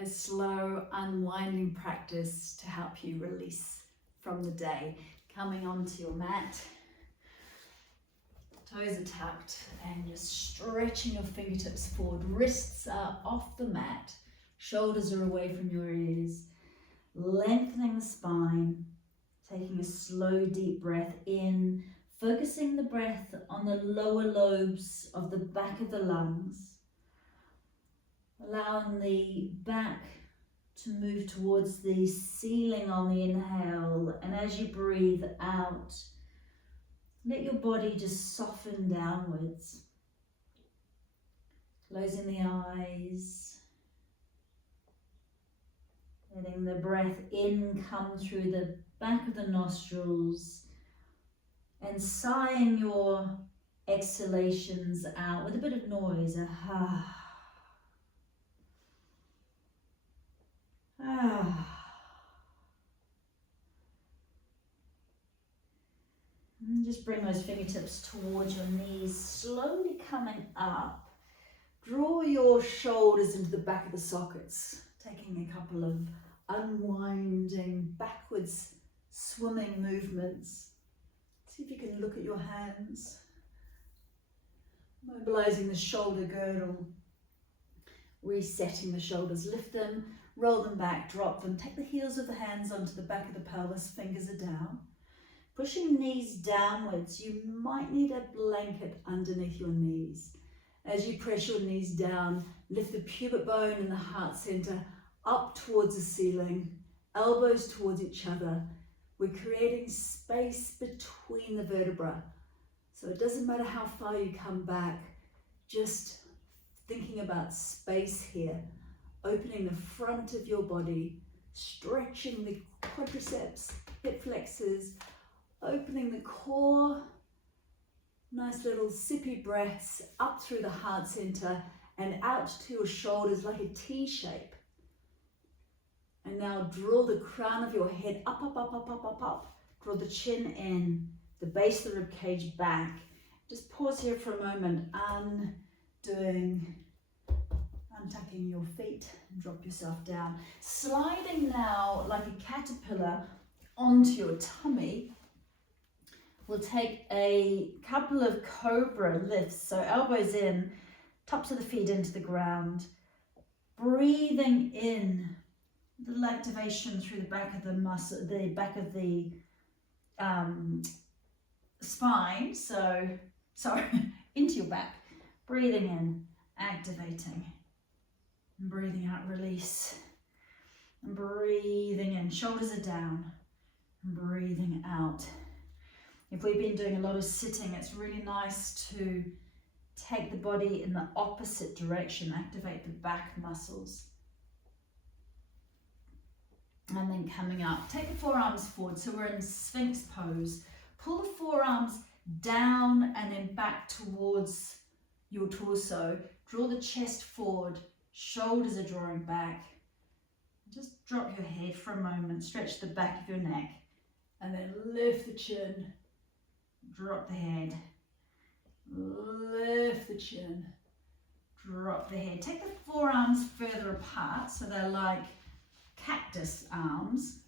a slow unwinding practice to help you release from the day. Coming onto your mat, toes are tucked, and just stretching your fingertips forward. Wrists are off the mat, shoulders are away from your ears. Lengthening the spine, taking a slow deep breath in, focusing the breath on the lower lobes of the back of the lungs, allowing the back to move towards the ceiling on the inhale, and as you breathe out, let your body just soften downwards, closing the eyes. Letting the breath in come through the back of the nostrils and sighing your exhalations out with a bit of noise. Ah. Ah. And just bring those fingertips towards your knees, slowly coming up. Draw your shoulders into the back of the sockets, taking a couple of unwinding backwards swimming movements. See if you can look at your hands, mobilizing the shoulder girdle, resetting the shoulders. Lift them, roll them back, drop them. Take the heels of the hands onto the back of the pelvis, fingers are down. Pushing knees downwards, you might need a blanket underneath your knees. As you press your knees down, lift the pubic bone and the heart center up towards the ceiling, elbows towards each other. We're creating space between the vertebra. So it doesn't matter how far you come back, just thinking about space here, opening the front of your body, stretching the quadriceps, hip flexors, opening the core. Nice little sippy breaths up through the heart center and out to your shoulders like a T shape. And now draw the crown of your head up, up, up, up, up, up, up. Draw the chin in, the base of the rib cage back. Just pause here for a moment, untucking your feet and drop yourself down. Sliding now like a caterpillar onto your tummy. We'll take a couple of cobra lifts, so elbows in, tops of the feet into the ground. Breathing in, little activation through the back of the muscle, the back of the spine. So, sorry, into your back. Breathing in, activating. And breathing out, release. And breathing in, shoulders are down. And breathing out. If we've been doing a lot of sitting, it's really nice to take the body in the opposite direction, activate the back muscles. And then coming up, take the forearms forward, so we're in Sphinx pose. Pull the forearms down and then back towards your torso. Draw the chest forward, shoulders are drawing back. Just drop your head for a moment, stretch the back of your neck, and then lift the chin, drop the head, lift the chin, drop the head. Take the forearms further apart, so they're like cactus arms.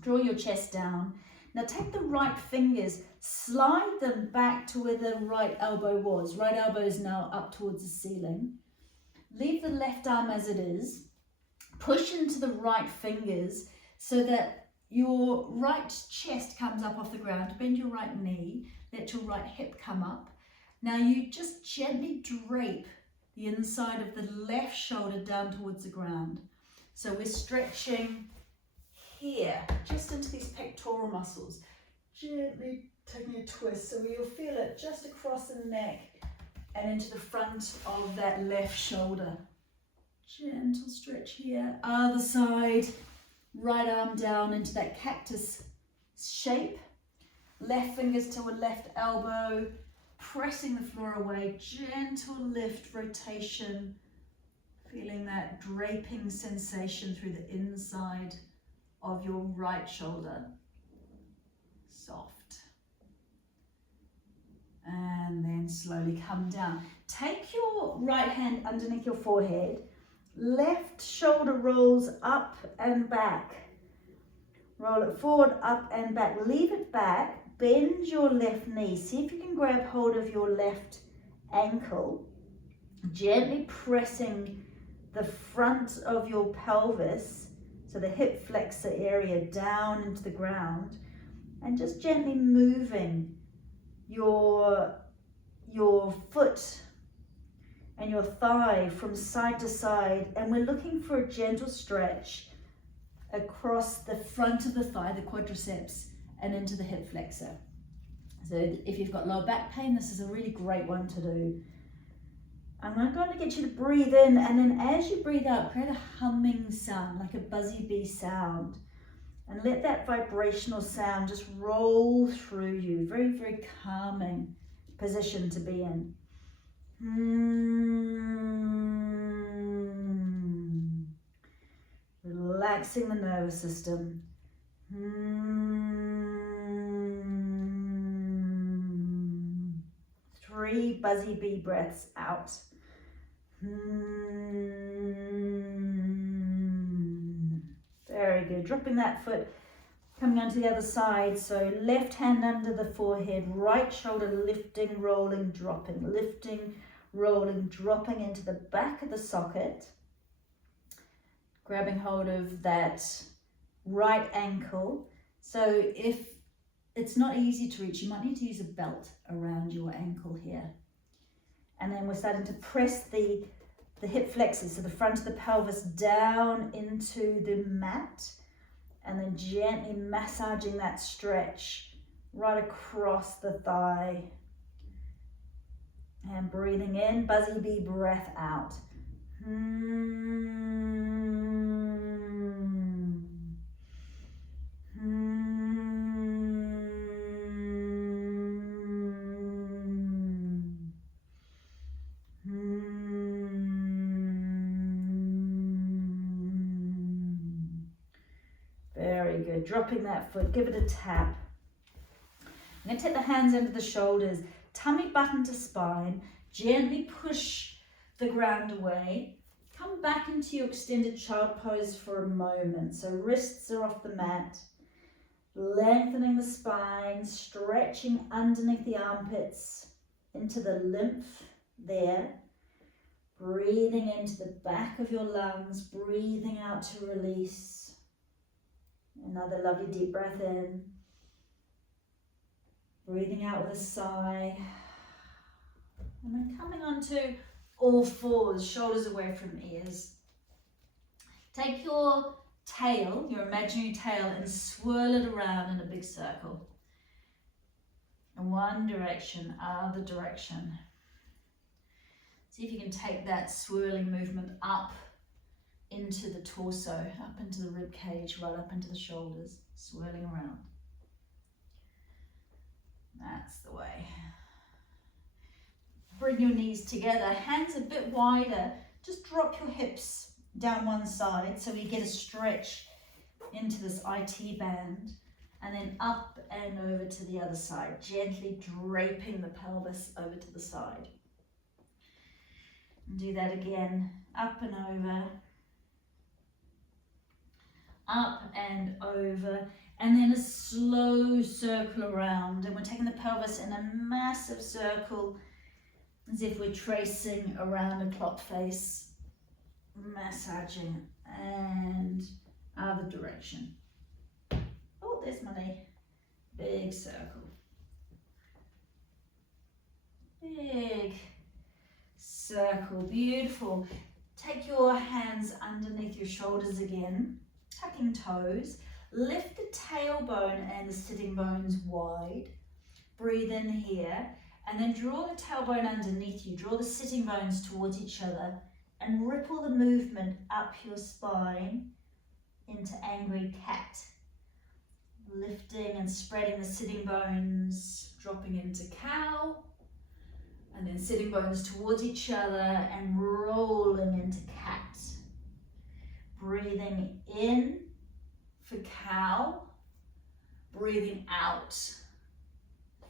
Draw your chest down. Now take the right fingers, slide them back to where the right elbow was. Right elbow is now up towards the ceiling. Leave the left arm as it is. Push into the right fingers so that your right chest comes up off the ground. Bend your right knee. Let your right hip come up. Now you just gently drape the inside of the left shoulder down towards the ground. So we're stretching here, just into these pectoral muscles. Gently taking a twist, so you'll feel it just across the neck and into the front of that left shoulder. Gentle stretch here. Other side, right arm down into that cactus shape. Left fingers to a left elbow, pressing the floor away. Gentle lift, rotation. Feeling that draping sensation through the inside of your right shoulder. Soft. And then slowly come down. Take your right hand underneath your forehead Left shoulder rolls up and back. Roll it forward, up and back. Leave it back. Bend your left knee. See if you can grab hold of your left ankle. Gently pressing the front of your pelvis, so the hip flexor area, down into the ground. And just gently moving your foot and your thigh from side to side, and we're looking for a gentle stretch across the front of the thigh, the quadriceps, and into the hip flexor. So if you've got lower back pain, this is a really great one to do. I'm going to get you to breathe in, and then as you breathe out, create a humming sound, like a buzzy bee sound, and let that vibrational sound just roll through you. Very, very calming position to be in. Relaxing the nervous system. 3 buzzy bee breaths out. Very good. Dropping that foot, coming onto the other side. So left hand under the forehead, right shoulder lifting, rolling, dropping, lifting, rolling, dropping into the back of the socket. Grabbing hold of that right ankle. So if it's not easy to reach, you might need to use a belt around your ankle here. And then we're starting to press the hip flexors, so the front of the pelvis, down into the mat, and then gently massaging that stretch right across the thigh. And breathing in, buzzy bee breath out. Very good. Dropping that foot, give it a tap. I'm going to take the hands under the shoulders, tummy button to spine, gently push the ground away. Come back into your extended child pose for a moment. So wrists are off the mat, lengthening the spine, stretching underneath the armpits into the lymph there. Breathing into the back of your lungs, breathing out to release. Another lovely deep breath in. Breathing out with a sigh. And then coming onto all fours, shoulders away from ears. Take your tail, your imaginary tail, and swirl it around in a big circle. In one direction, other direction. See if you can take that swirling movement up into the torso, up into the rib cage, right up into the shoulders, swirling around. That's the way. Bring your knees together, hands a bit wider. Just drop your hips down one side so we get a stretch into this IT band, and then up and over to the other side, gently draping the pelvis over to the side. And do that again, up and over, up and over, and then a slow circle around, and we're taking the pelvis in a massive circle as if we're tracing around a clock face, massaging, and other direction. Oh, there's my knee. Big circle. Big circle, beautiful. Take your hands underneath your shoulders again, tucking toes. Lift the tailbone and the sitting bones wide. Breathe in here, and then draw the tailbone underneath you. Draw the sitting bones towards each other, and ripple the movement up your spine into angry cat. Lifting and spreading the sitting bones, dropping into cow, and then sitting bones towards each other and rolling into cat. Breathing in for cow, breathing out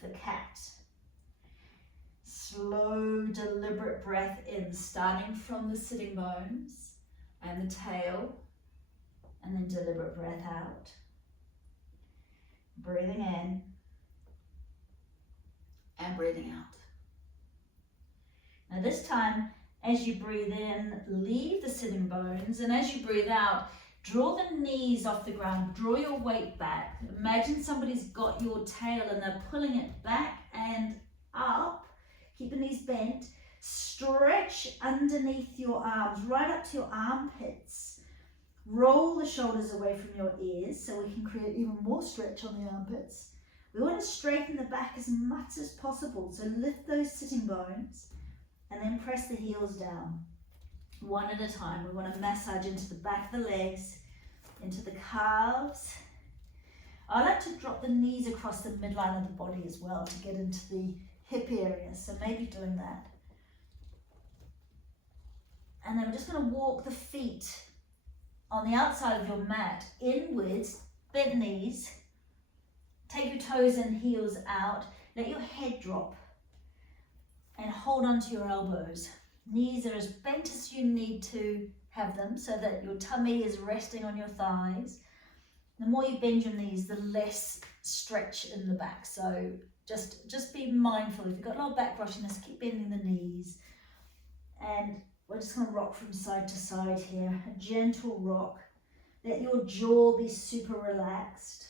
for cat. Slow, deliberate breath in, starting from the sitting bones, and the tail, and then deliberate breath out. Breathing in and breathing out. Now this time, as you breathe in, leave the sitting bones, and as you breathe out, draw the knees off the ground, draw your weight back. Imagine somebody's got your tail and they're pulling it back and up. Keep the knees bent. Stretch underneath your arms, right up to your armpits. Roll the shoulders away from your ears so we can create even more stretch on the armpits. We want to straighten the back as much as possible, so lift those sitting bones and then press the heels down. One at a time. We want to massage into the back of the legs, into the calves. I like to drop the knees across the midline of the body as well to get into the hip area, so maybe doing that. And then we're just going to walk the feet on the outside of your mat, inwards, bent knees. Take your toes and heels out. Let your head drop. And hold onto your elbows. Knees are as bent as you need to have them so that your tummy is resting on your thighs. The more you bend your knees, the less stretch in the back. So just be mindful. If you've got a lot of back brushiness, keep bending the knees. And we're just going to rock from side to side here. A gentle rock. Let your jaw be super relaxed.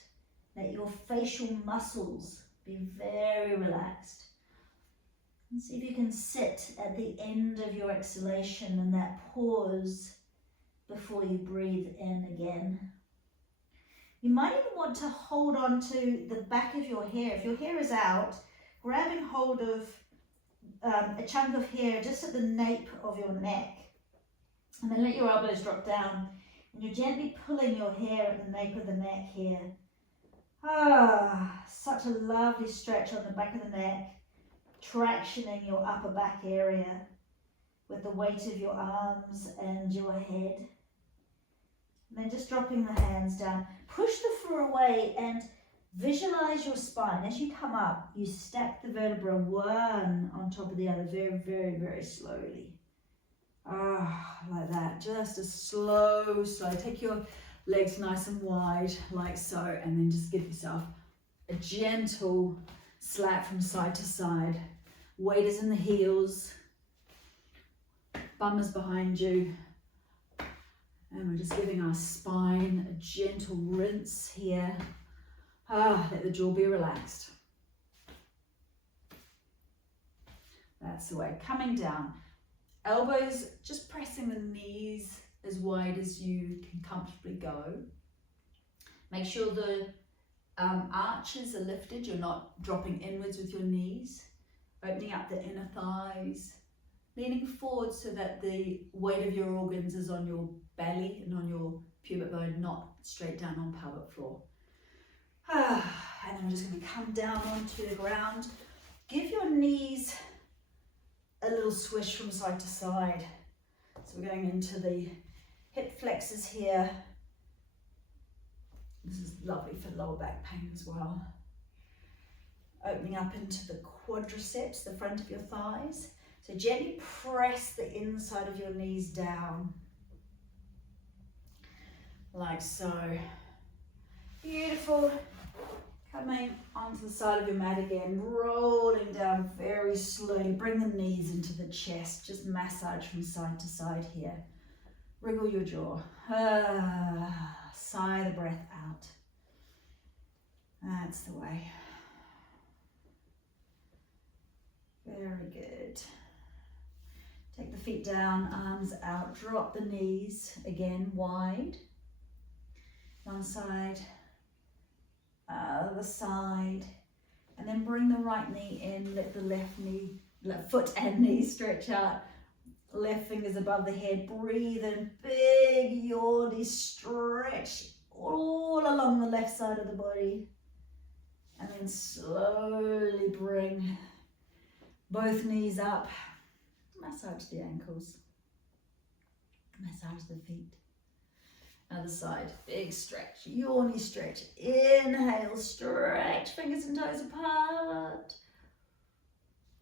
Let your facial muscles be very relaxed. And see if you can sit at the end of your exhalation and that pause before you breathe in again. You might even want to hold on to the back of your hair. If your hair is out, grabbing hold of a chunk of hair just at the nape of your neck. And then let your elbows drop down. And you're gently pulling your hair at the nape of the neck here. Such a lovely stretch on the back of the neck. Tractioning your upper back area with the weight of your arms and your head. And then just dropping the hands down. Push the floor away and visualize your spine. As you come up, you stack the vertebra one on top of the other very, very, very slowly. Like that. Just a slow. Take your legs nice and wide, like so, and then just give yourself a gentle slap from side to side. Weight is in the heels. Bum is behind you. And we're just giving our spine a gentle rinse here. Let the jaw be relaxed. That's the way. Coming down. Elbows, just pressing the knees as wide as you can comfortably go. Make sure the arches are lifted. You're not dropping inwards with your knees. Opening up the inner thighs. Leaning forward so that the weight of your organs is on your belly and on your pubic bone, not straight down on pelvic floor. And then we're just going to come down onto the ground. Give your knees a little swish from side to side. So we're going into the hip flexors here. This is lovely for lower back pain as well. Opening up into the quadriceps, the front of your thighs. So gently press the inside of your knees down. Like so. Beautiful. Coming onto the side of your mat again, rolling down very slowly. Bring the knees into the chest. Just massage from side to side here. Wriggle your jaw. Sigh the breath out. That's the way. Very good. Take the feet down, arms out, drop the knees, again wide. One side, other side, and then bring the right knee in, let the left foot and knee stretch out. Left fingers above the head, breathe in, big yawny stretch all along the left side of the body. And then slowly bring both knees up. Massage the ankles. Massage the feet. Other side, big stretch, yawny stretch. Inhale, stretch, fingers and toes apart.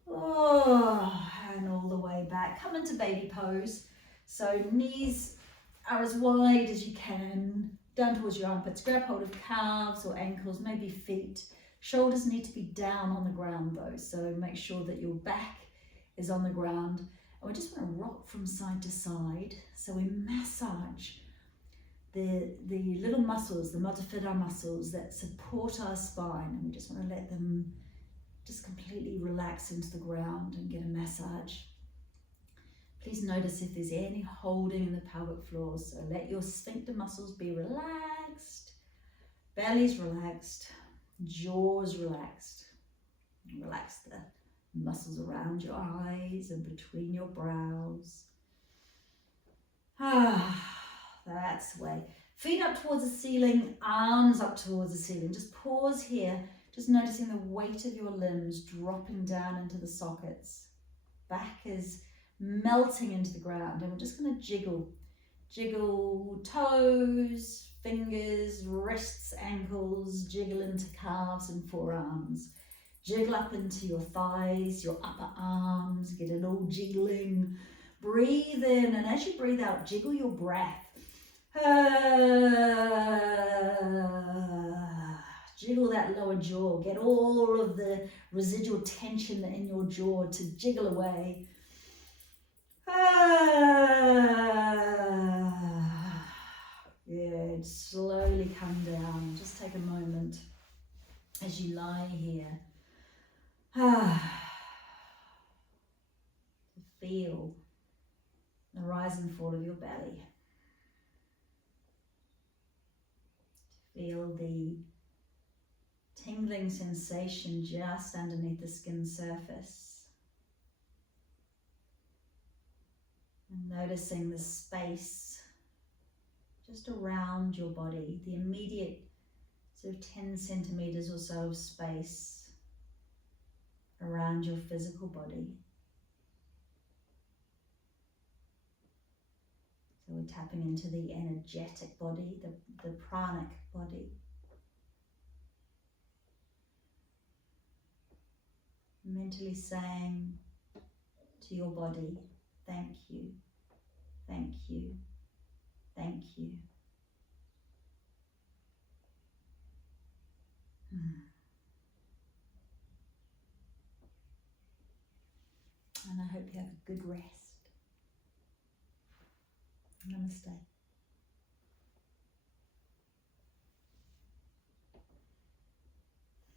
And all the way back. Come into baby pose. So knees are as wide as you can, down towards your armpits. Grab hold of calves or ankles, maybe feet. Shoulders need to be down on the ground though, so make sure that your back is on the ground. And we just want to rock from side to side. So we massage the little muscles, the Madhya muscles that support our spine, and we just want to let them just completely relax into the ground and get a massage. Please notice if there's any holding in the pelvic floor, so let your sphincter muscles be relaxed, belly's relaxed, jaw's relaxed. Relax the muscles around your eyes and between your brows. That's the way. Feet up towards the ceiling, arms up towards the ceiling. Just pause here, just noticing the weight of your limbs dropping down into the sockets. Back is melting into the ground, and we're just going to jiggle toes, fingers, wrists, ankles, jiggle into calves and forearms, jiggle up into your thighs, your upper arms, get it all jiggling. Breathe in, and as you breathe out, jiggle your breath. Jiggle that lower jaw, get all of the residual tension in your jaw to jiggle away. Good. Slowly come down. Just take a moment as you lie here. To feel the rise and fall of your belly. To feel the tingling sensation just underneath the skin surface. And noticing the space just around your body, the immediate sort of 10 centimeters or so of space around your physical body. So we're tapping into the energetic body, the pranic body. Mentally saying to your body, thank you, thank you, thank you. And I hope you have a good rest. Namaste.